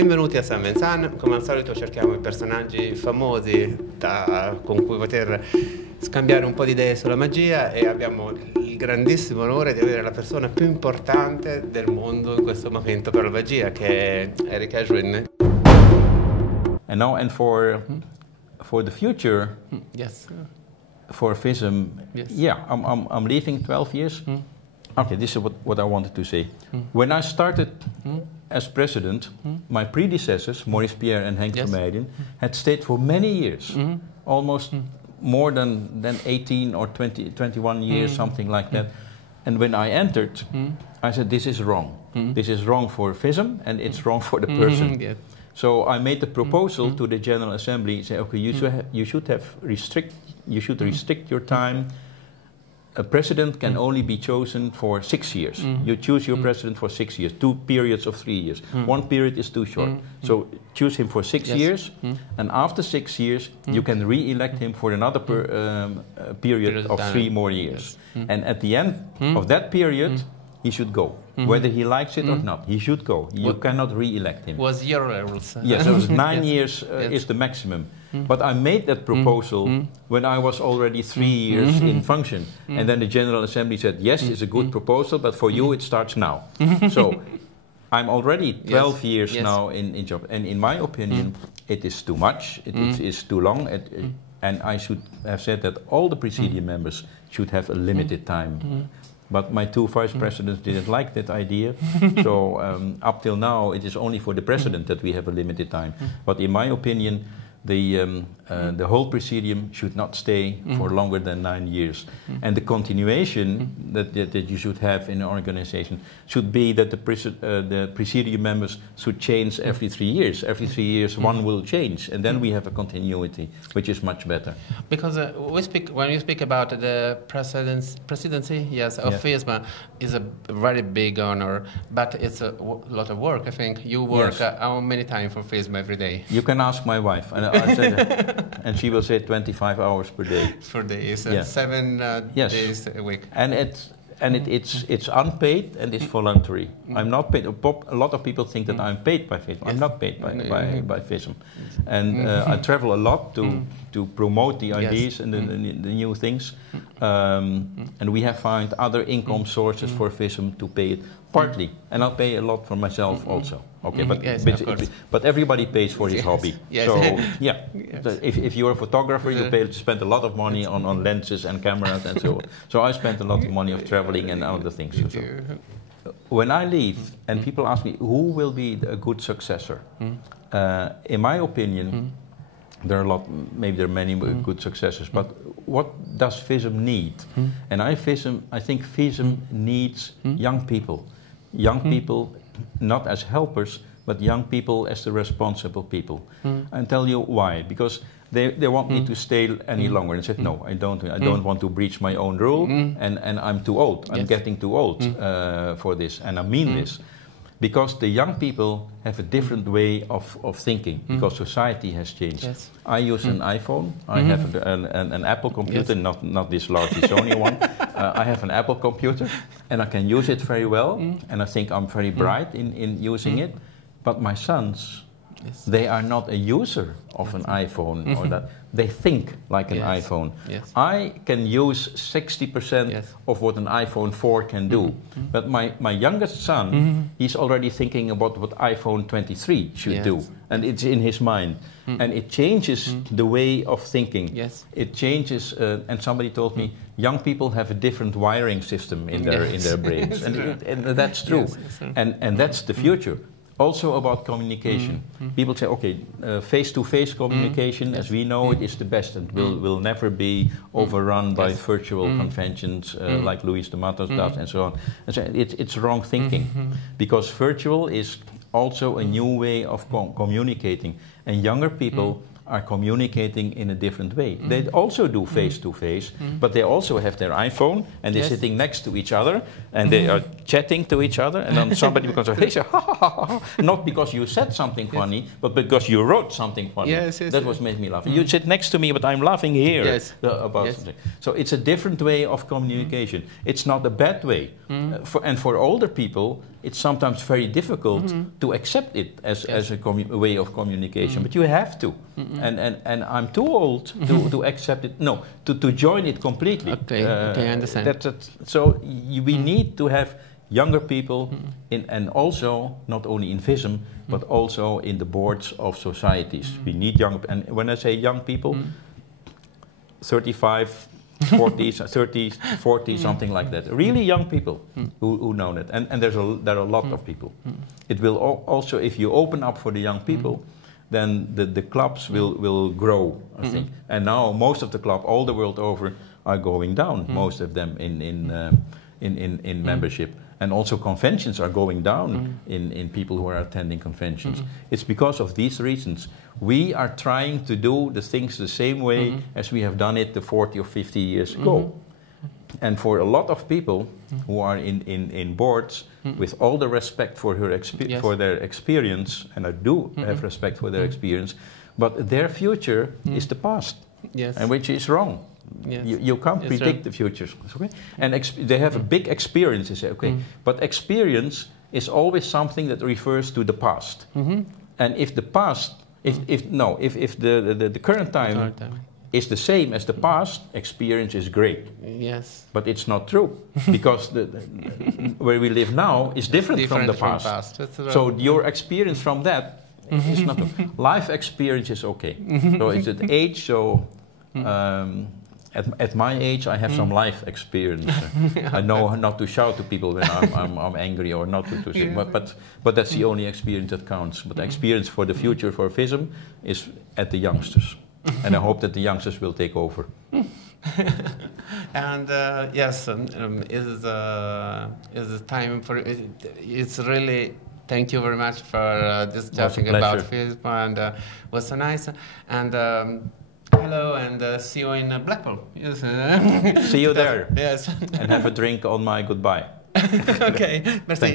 Benvenuti a San Vincent, come al solito cerchiamo i personaggi famosi con cui poter scambiare un po' di idee sulla magia e abbiamo il grandissimo onore di avere la persona più importante del mondo in questo momento per la magia, che è Eswin. And now, and for the future, Yes. for Fism, Yes. yeah, I'm leaving 12 years. Okay, this is what I wanted to say. When I started as president, my predecessors, Maurice Pierre and Henk Yes. Vermeijden, had stayed for many years, almost more than 18 or 20, 21 years, something like that. And when I entered, I said, this is wrong. This is wrong for Fism and it's wrong for the person. Yeah. So I made a proposal to the General Assembly, say, okay, you should restrict your time. A president can only be chosen for 6 years. You choose your president for 6 years, 2 periods of 3 years. 1 period is too short. So choose him for 6 years, and after 6 years, you can re-elect him for another period of 3 more years. And at the end of that period, he should go. Whether he likes it or not, he should go. You cannot re-elect him. Was your rules? Yes, so 9 years is the maximum. But I made that proposal when I was already 3 years in function. And then the General Assembly said, yes, it's a good proposal, but for you it starts now. So I'm already 12 years now in job. And in my opinion, it is too much, it is too long. And I should have said that all the Presidium members should have a limited time. But my 2 vice presidents didn't like that idea. So up till now, it is only for the president that we have a limited time. But in my opinion, the whole Presidium should not stay for longer than 9 years. And the continuation that you should have in an organization should be that the Presidium members should change every 3 years. Every 3 years, one will change, and then we have a continuity, which is much better. Because when you speak about the presidency, yes, of Fism, is a very big honor, but it's a lot of work. I think you work how many times for Fism every day? You can ask my wife, and I said, and she will say 25 hours per day. For days, 7 days a week. And it's unpaid and it's voluntary. I'm not paid. A lot of people think that I'm paid by Fism. I'm not paid by Fism. And I travel a lot to promote the ideas and the new things. And we have found other income sources for Fism to pay it partly. And I'll pay a lot for myself also. Okay, but everybody pays for his hobby. So yeah, if you're a photographer, you spend a lot of money on lenses and cameras and so on. So I spent a lot of money of traveling and other things. So when I leave, and people ask me who will be a good successor, in my opinion, there are a lot. Maybe there are many good successors, but what does Fism need? And I think Fism needs young people. Young people, not as helpers, but young people as the responsible people. And tell you why. Because they want me to stay any longer. And I said, no, I don't want to breach my own rule, and I'm too old. I'm getting too old for this, and I mean this. Because the young people have a different way of thinking, because society has changed. I use an iPhone, I have an Apple computer, not this large Sony one. I have an Apple computer, and I can use it very well, and I think I'm very bright in using it. But my sons, they are not a user of an iPhone or that. They think like an iPhone. I can use 60% of what an iPhone 4 can do. But my youngest son, he's already thinking about what iPhone 23 should do. And it's in his mind. And it changes the way of thinking. It changes, and somebody told me, young people have a different wiring system in their brains. And that's true. And that's the future. Also about communication. People say, okay, face-to-face communication, as we know it, is the best and will never be overrun by virtual conventions like Luis de Matos does and so on. And so it's wrong thinking, because virtual is also a new way of communicating, and younger people are communicating in a different way. They also do face-to-face, but they also have their iPhone, and they're sitting next to each other, and they are chatting to each other, and then somebody becomes a, hey, ha, ha, ha, ha. Not because you said something funny, but because you wrote something funny. That was made me laugh. You sit next to me, but I'm laughing here about something. So it's a different way of communication. It's not a bad way. And for older people, it's sometimes very difficult to accept it as a way of communication, but you have to. And I'm too old to accept it, no, to join it completely. Okay, I understand. So we need to have younger people, and also not only in Fism, but also in the boards of societies. We need young, and when I say young people, 35, 40s, 30s, 40s, something like that. Really young people who know it, and there are a lot of people. It will also, if you open up for the young people, then the clubs will grow, I think. And now most of the clubs all the world over are going down. Most of them in membership. And also conventions are going down in people who are attending conventions. It's because of these reasons. We are trying to do the things the same way as we have done it the 40 or 50 years ago. And for a lot of people who are in boards, with all the respect for for their experience, and I do have respect for their experience, but their future is the past, and which is wrong. Yes. You can't predict the future, okay? And they have a big experience, you say, okay, but experience is always something that refers to the past. And if the past, if the current time is the same as the past, experience is great. Yes. But it's not true, because where we live now is different from the past. So your experience from that is not true. Life experience is okay. So it's at age, so at my age, I have some life experience. I know not to shout to people when I'm angry, or not to say, but that's the only experience that counts. But the experience for the future for Fism is at the youngsters, and I hope that the youngsters will take over. And yes, is the time for it? It's really. Thank you very much for this talking about Fism, and was so nice. And hello, and see you in Blackpool. Yes. See you there. Yes. And have a drink on my goodbye. Okay, merci.